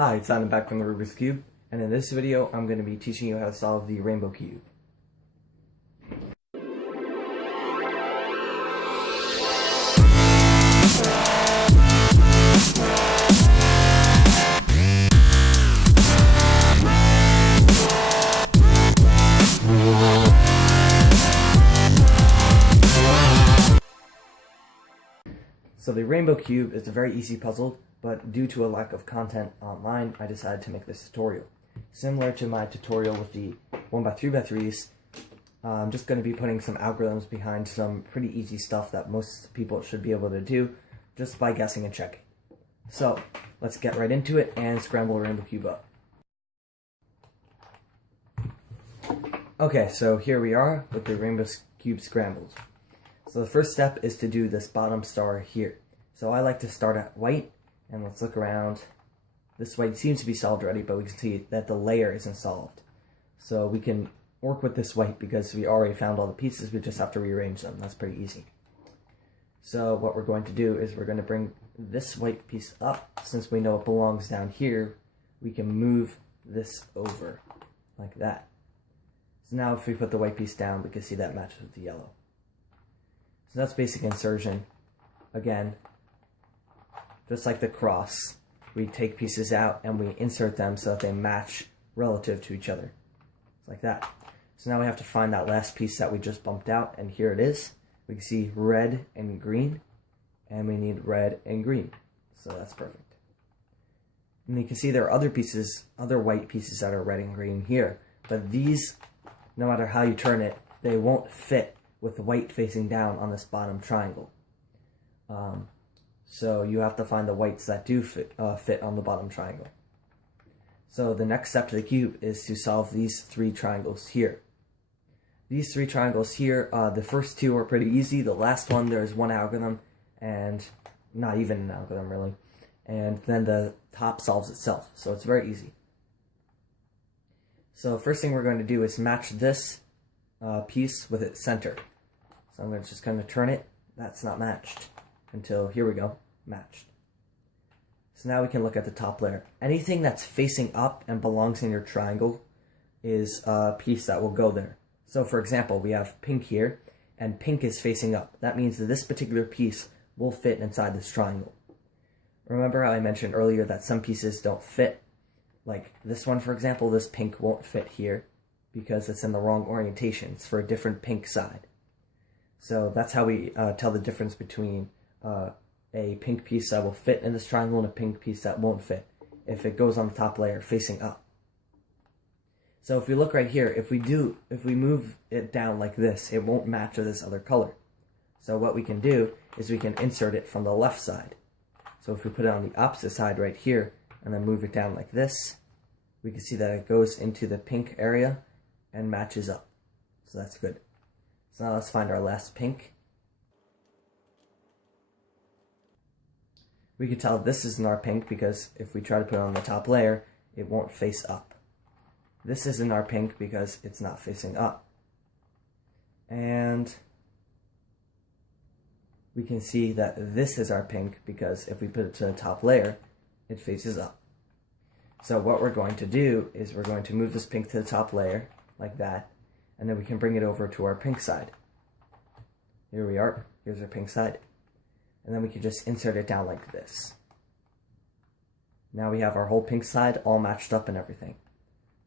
Hi, it's Adam back from the Rubik's Cube, and in this video I'm going to be teaching you how to solve the rainbow cube. So the rainbow cube is a very easy puzzle, but due to a lack of content online, I decided to make this tutorial. Similar to my tutorial with the 1x3x3s, I'm just going to be putting some algorithms behind some pretty easy stuff that most people should be able to do just by guessing and checking. So let's get right into it and scramble the rainbow cube up. Okay, so here we are with the rainbow cube scrambled. So the first step is to do this bottom star here. So I like to start at white, and let's look around. This white seems to be solved already, but we can see that the layer isn't solved. So we can work with this white because we already found all the pieces, we just have to rearrange them. That's pretty easy. So what we're going to do is we're going to bring this white piece up. Since we know it belongs down here, we can move this over like that. So now if we put the white piece down, we can see that matches with the yellow. So that's basic insertion. Again, just like the cross, we take pieces out and we insert them so that they match relative to each other. Like that. So now we have to find that last piece that we just bumped out, and here it is. We can see red and green, and we need red and green. So that's perfect. And you can see there are other pieces, other white pieces that are red and green here, but these, no matter how you turn it, they won't fit with the white facing down on this bottom triangle. So you have to find the whites that do fit on the bottom triangle. So the next step to the cube is to solve these three triangles here. These three triangles here, the first two are pretty easy. The last one, there's one algorithm, and not even an algorithm really. And then the top solves itself, so it's very easy. So first thing we're going to do is match this piece with its center. So I'm just going to turn it. That's not matched until, here we go, matched. So now we can look at the top layer. Anything that's facing up and belongs in your triangle is a piece that will go there. So for example, we have pink here, and pink is facing up. That means that this particular piece will fit inside this triangle. Remember how I mentioned earlier that some pieces don't fit? Like this one, for example, this pink won't fit here because it's in the wrong orientation. It's for a different pink side. So that's how we tell the difference between a pink piece that will fit in this triangle and a pink piece that won't fit if it goes on the top layer facing up. So if we look right here, if we move it down like this, it won't match with this other color. So what we can do is we can insert it from the left side. So if we put it on the opposite side right here and then move it down like this, we can see that it goes into the pink area and matches up. So that's good. So now let's find our last pink. We can tell this isn't our pink because if we try to put it on the top layer, it won't face up. This isn't our pink because it's not facing up. And we can see that this is our pink because if we put it to the top layer, it faces up. So what we're going to do is we're going to move this pink to the top layer like that, and then we can bring it over to our pink side. Here we are. Here's our pink side. And then we can just insert it down like this. Now we have our whole pink side all matched up and everything.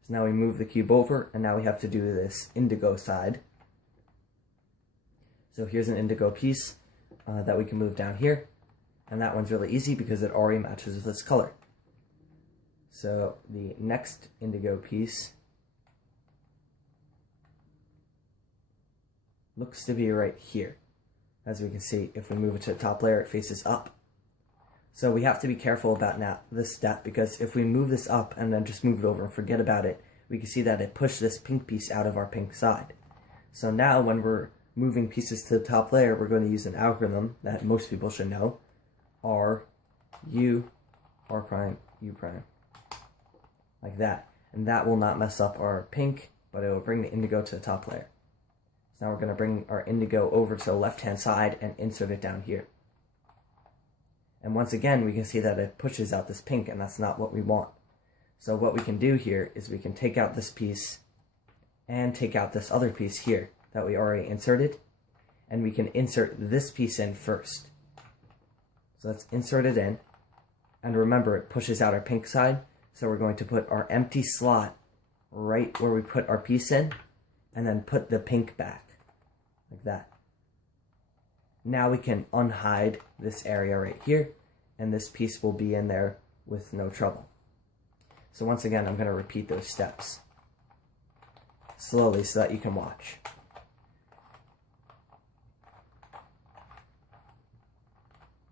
So now we move the cube over, and now we have to do this indigo side. So here's an indigo piece that we can move down here. And that one's really easy because it already matches with this color. So the next indigo piece looks to be right here. As we can see, if we move it to the top layer, it faces up. So we have to be careful about now this step, because if we move this up and then just move it over and forget about it, we can see that it pushed this pink piece out of our pink side. So now when we're moving pieces to the top layer, we're going to use an algorithm that most people should know. R, U, R prime, U prime. Like that. And that will not mess up our pink, but it will bring the indigo to the top layer. So now we're going to bring our indigo over to the left-hand side and insert it down here. And once again, we can see that it pushes out this pink, and that's not what we want. So what we can do here is we can take out this piece and take out this other piece here that we already inserted, and we can insert this piece in first. So let's insert it in, and remember it pushes out our pink side, so we're going to put our empty slot right where we put our piece in, and then put the pink back, like that. Now we can unhide this area right here, and this piece will be in there with no trouble. So once again, I'm going to repeat those steps slowly so that you can watch.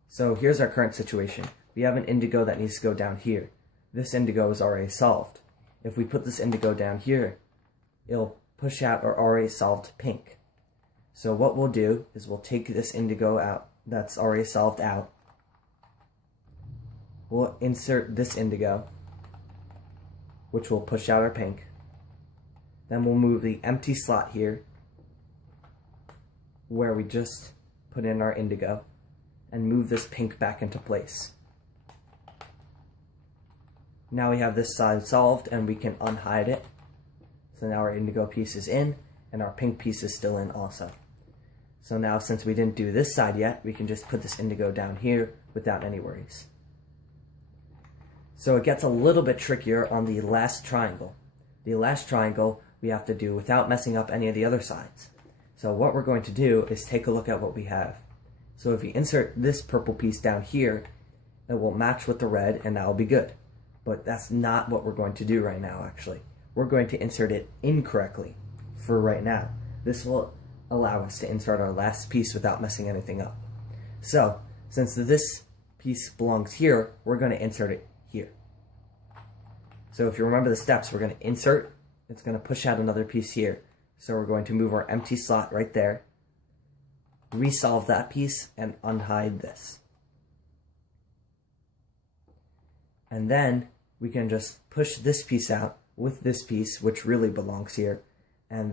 So here's our current situation. We have an indigo that needs to go down here. This indigo is already solved. If we put this indigo down here, it'll push out our already solved pink. So what we'll do is we'll take this indigo out that's already solved out. We'll insert this indigo, which will push out our pink. Then we'll move the empty slot here, where we just put in our indigo, and move this pink back into place. Now we have this side solved, and we can unhide it. So now our indigo piece is in, and our pink piece is still in also. So now, since we didn't do this side yet, we can just put this indigo down here without any worries. So it gets a little bit trickier on the last triangle. The last triangle we have to do without messing up any of the other sides. So what we're going to do is take a look at what we have. So if we insert this purple piece down here, it will match with the red, and that will be good. But that's not what we're going to do right now, actually. We're going to insert it incorrectly for right now. This will allow us to insert our last piece without messing anything up. So, since this piece belongs here, we're going to insert it here. So if you remember the steps, we're going to insert, it's going to push out another piece here. So we're going to move our empty slot right there, resolve that piece, and unhide this. And then we can just push this piece out with this piece, which really belongs here, and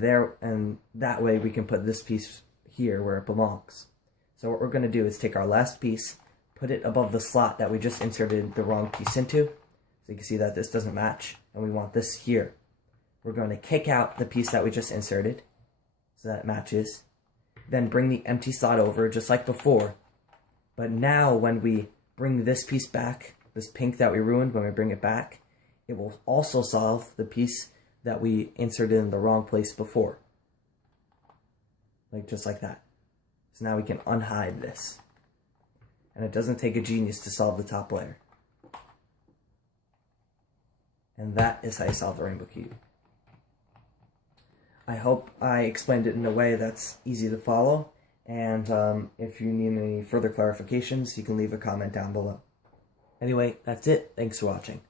that way we can put this piece here where it belongs. So what we're going to do is take our last piece, put it above the slot that we just inserted the wrong piece into. So you can see that this doesn't match, and we want this here. We're going to kick out the piece that we just inserted so that it matches. Then bring the empty slot over just like before. But now when we bring this piece back, this pink that we ruined, when we bring it back, it will also solve the piece that we inserted in the wrong place before. Just like that. So now we can unhide this. And it doesn't take a genius to solve the top layer. And that is how you solve the rainbow cube. I hope I explained it in a way that's easy to follow, and if you need any further clarifications, you can leave a comment down below. Anyway, that's it. Thanks for watching.